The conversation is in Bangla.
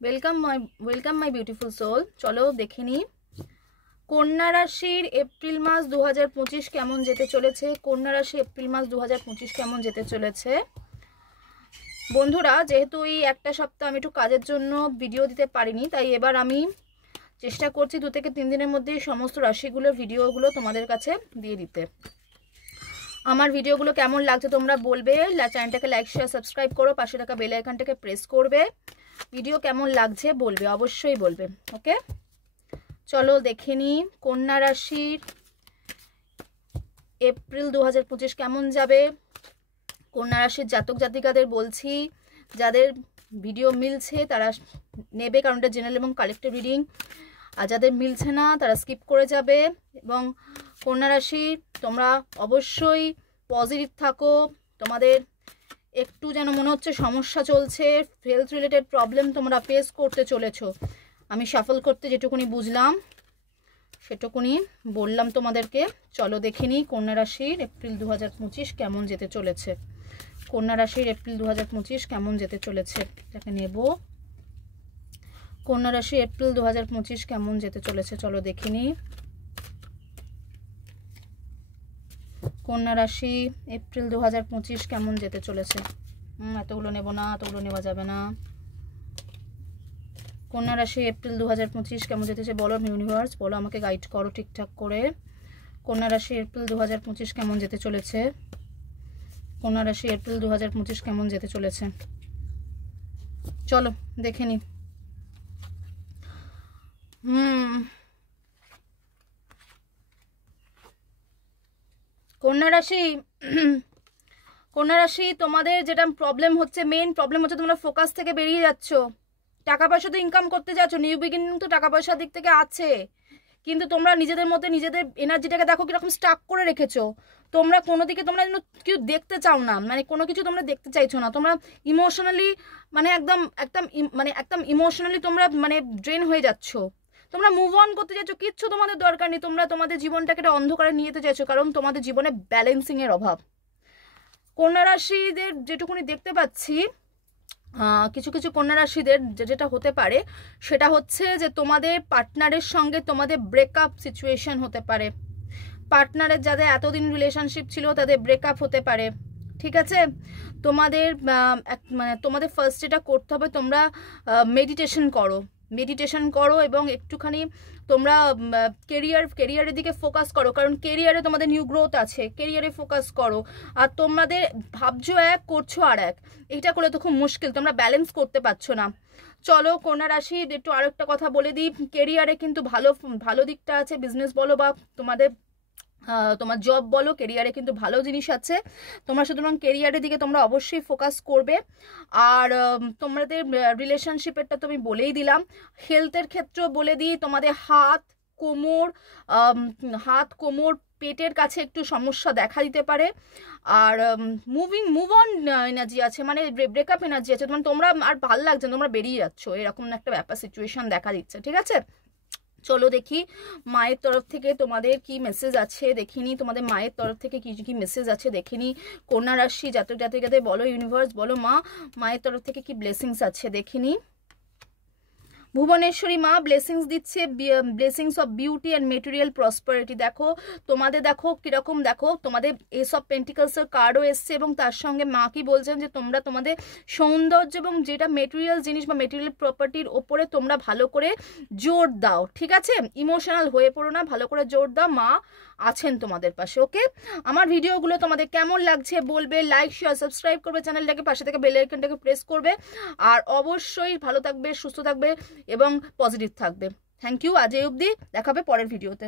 Welcome my beautiful soul. चलो देखे नी कन्या राशिर एप्रिल मास 2025 केमन जेते चलेछे। कन्या राशि एप्रिल मास 2025 केमन जेते चलेछे बंधुरा, जेहेतु এই একটা সপ্তাহ আমি একটু কাজের জন্য ভিডিও দিতে পারিনি, তাই এবার আমি চেষ্টা করছি 2 থেকে 3 দিনের মধ্যে সমস্ত রাশিগুলোর ভিডিওগুলো তোমাদের কাছে দিয়ে দিতে। আমার ভিডিওগুলো কেমন লাগছে তোমরা বলবে, চ্যানেলটাকে লাইক শেয়ার সাবস্ক্রাইব করো, পাশে থাকা বেল আইকনটাকে প্রেস করবে। ভিডিও কেমন লাগছে বলবে, অবশ্যই বলবে। ওকে, চলো দেখে নি কন্যা রাশির এপ্রিল 2025 কেমন যাবে। কন্যা রাশির জাতক জাতিকাদের বলছি, যাদের ভিডিও মিলছে তারা নেবে, কারণ এটা জেনারেল এবং কালেক্টিভ রিডিং। আর যাদের মিলছে না তারা স্কিপ করে যাবে। এবং কন্যা রাশি তোমরা অবশ্যই পজিটিভ থাকো। তোমাদের একটু যেন মনে হচ্ছে সমস্যা চলছে, হেলথ রিলেটেড প্রবলেম তোমরা ফেস করতে চলেছো। আমি সাফল করতে যেটুকুনি বুঝলাম সেটুকুনি বললাম তোমাদেরকে। চলো দেখে নিই কন্যা রাশির এপ্রিল 2025 কেমন যেতে চলেছে। কন্যা রাশির এপ্রিল 2025 কেমন যেতে চলেছে, এটাকে নেব। কন্যা রাশি এপ্রিল 2025 কেমন যেতে চলেছে, চলো দেখে নিই। কন্যা রাশি এপ্রিল 2025 কেমন যেতে চলেছে। এতগুলো নেব না, এতগুলো নেওয়া যাবে না। কন্যা রাশি এপ্রিল 2025 কেমন যেতেছে বলো ইউনিভার্স, বলো আমাকে গাইড করো ঠিকঠাক করে। কন্যা রাশি এপ্রিল 2025 কেমন যেতে চলেছে। কন্যা রাশি এপ্রিল 2025 কেমন যেতে চলেছে, চলো দেখে নি। কন্যা রাশি কন্যা রাশি তোমাদের যেটা প্রবলেম হচ্ছে, মেইন প্রবলেম হচ্ছে তোমরা ফোকাস থেকে বেরিয়ে যাচ্ছ। টাকা পয়সা তো ইনকাম করতে যাচ্ছ, নিউ বিগিনিং তো টাকা পয়সার দিক থেকে আছে, কিন্তু তোমরা নিজেদের মধ্যে নিজেদের এনার্জিটাকে দেখো কিরকম স্টাক করে রেখেছো। তোমরা কোনো দিকে তোমরা যেন কিছু দেখতে চাও না, মানে কোনো কিছু তোমরা দেখতে চাইছো না। তোমরা ইমোশনালি মানে একদম ইমোশনালি তোমরা মানে ড্রেন হয়ে যাচ্ছ। তোমরা মুভ অন করতে চাইছো, কিচ্ছু তোমাদের দরকার নেই। তোমরা তোমাদের জীবনটাকে একটা অন্ধকারে নিয়ে যেতে চাইছো, কারণ তোমাদের জীবনে ব্যালেন্সিং এর অভাব। কন্যা রাশিদের যেটুকুনি দেখতে পাচ্ছি, কিছু কিছু কন্যা রাশিদের যেটা হতে পারে সেটা হচ্ছে যে তোমাদের পার্টনারের সঙ্গে তোমাদের ব্রেকআপ সিচুয়েশন হতে পারে। পার্টনারের যাদের এতদিন রিলেশনশিপ ছিল তাদের ব্রেকআপ হতে পারে। ঠিক আছে, তোমাদের মানে তোমাদের ফার্স্ট যেটা করতে হবে, তোমরা মেডিটেশন করো এবং একটুখানি তোমরা কেরিয়ারের দিকে ফোকাস করো, কারণ কেরিয়ারে তোমাদের নিউ গ্রোথ আছে। কেরিয়ারে ফোকাস করো। আর তোমাদের ভাবছো এক, করছো আর এক, এইটা করলে তো খুব মুশকিল, তোমরা ব্যালেন্স করতে পারছো না। চলো কন্যা রাশি একটু আরেকটা কথা বলে দিই, কেরিয়ারে কিন্তু ভালো দিকটা আছে। বিজনেস বলো বা তোমার জব বলো, কেরিয়ারে কিন্তু ভালো জিনিস আছে। তোমরা সুতরাং কেরিয়ারের দিকে তোমরা অবশ্যই ফোকাস করবে। আর তোমাদের রিলেশনশিপেরটা তো আমি বলেই দিলাম। হেলথের ক্ষেত্রেও বলে দিই, তোমাদের হাত কোমর পেটের কাছে একটু সমস্যা দেখা দিতে পারে। আর মুভ অন এনার্জি আছে, মানে ব্রেকআপ এনার্জি আছে। তোমরা আর ভাল লাগছে না, তোমরা বেরিয়ে যাচ্ছ, এরকম একটা ব্যাপার সিচুয়েশন দেখা দিচ্ছে। ঠিক আছে, চলো দেখি মায়ের তরফ থেকে তোমাদের কি মেসেজ আছে দেখিনি। তোমাদের মায়ের তরফ থেকে কি কি মেসেজ আছে দেখিনি। কন্যা রাশি জাতক জাতিকাদের বলো ইউনিভার্স, বলো মায়ের তরফ থেকে কি ব্লেসিংস আছে দেখিনি। ভুবনেশ্বরী মা ব্লেসিংস দিচ্ছে, blessings of beauty and material prosperity. দেখো তোমাদের, দেখো কিরকম, দেখো তোমাদের এস অফ পেন্টিকলসের কার্ডও এসছে, এবং তার সঙ্গে মা কি বলছেন যে তোমরা তোমাদের সৌন্দর্য এবং যেটা মেটেরিয়াল জিনিস বা মেটেরিয়াল প্রপার্টির ওপরে তোমরা ভালো করে জোর দাও। ঠিক আছে, ইমোশনাল হয়ে পড়ো না, ভালো করে জোর দাও, মা আছেন তোমাদের পাশে। ওকে, আমার ভিডিওগুলো তোমাদের কেমন লাগছে বলবে, লাইক শেয়ার সাবস্ক্রাইব করবে চ্যানেলটাকে, পাশে থেকে বেল আইকনটাকে প্রেস করবে। আর অবশ্যই ভালো থাকবে, সুস্থ থাকবে এবং পজিটিভ থাকবে। থ্যাংক ইউ, আজ এই অবধি, দেখাবে পরের ভিডিওতে।